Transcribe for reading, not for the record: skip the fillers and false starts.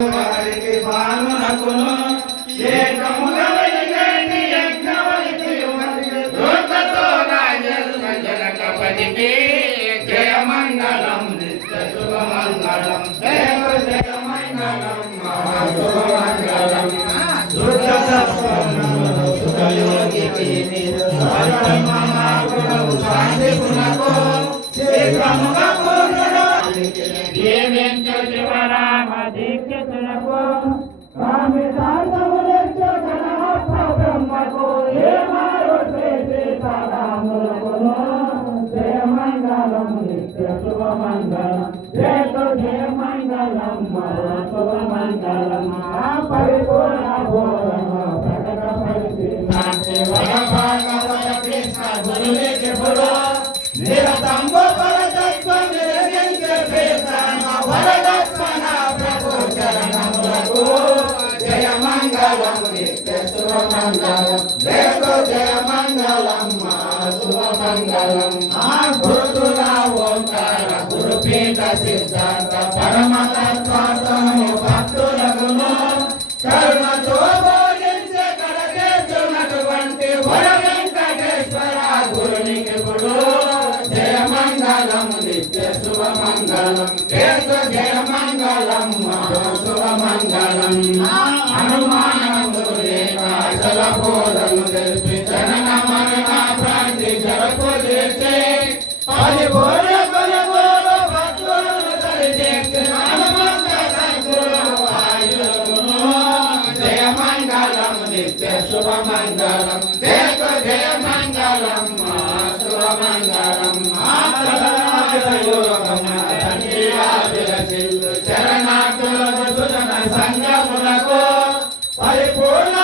వారికి పాలనకును ఏకముగా వెలిగేటి యజ్ఞవల్లియు దుర్గతో రాజేంద్ర జనకపతికి జయమంగళం నిత్య శుభమంగళం దేవ జయమంగళం మహాశుభమంగళం సుఖయోగికి శాంతి గుణకు శీఘ్రముగా పూర్ణుడు దేవేంద్ర శివరామ దీక్షితులకు స్వామి సార్థములెచ్చు గణహస్త బ్రహ్మకు ఏ మారు శ్రీ సీతారాములకును జయమంగళం నిత్య శుభమంగళం జయతు జయమంగళం మరో శుభమంగళం ఆ పరిపూర్ణ బోధన ప్రకట పరిశీలన వరభాగవత కృష్ణ గురులిఖిపుడు నిరతంబు పరతత్వం నిరగించే ప్రేమ వరలక్ష్మణ ప్రభు చరణములకు జయమంగళం నిత్య శుభమంగళం దేవ జయమంగళం శుభమంగళం ఆ గురుతుల ఓంకార గురుపీఠ సిద్ధాంత పరమతత్వము భక్తులకును కరుణతో బోధించే కడకేస్తున్నటువంటి వర వెంకటేశ్వర గురునికిపుడు జయమంగళం నిత్య శుభమంగళం కేతు జయమంగళం మరో శుభమంగళం అనుమానము లేక అచల బోధను తెలిపి జనన మరణ ప్రాంతి జరకు చేసే పరిపూర్ణ గురువులు భక్తులను తరిచేసి హనుమంత శంకరులు ఆయుధులను జయమంగళం నిత్య శుభమంగళం కేతు జయమంగళం శుభమంగళం చరణాకులకు సుజన సంగములకు పరిపూర్ణ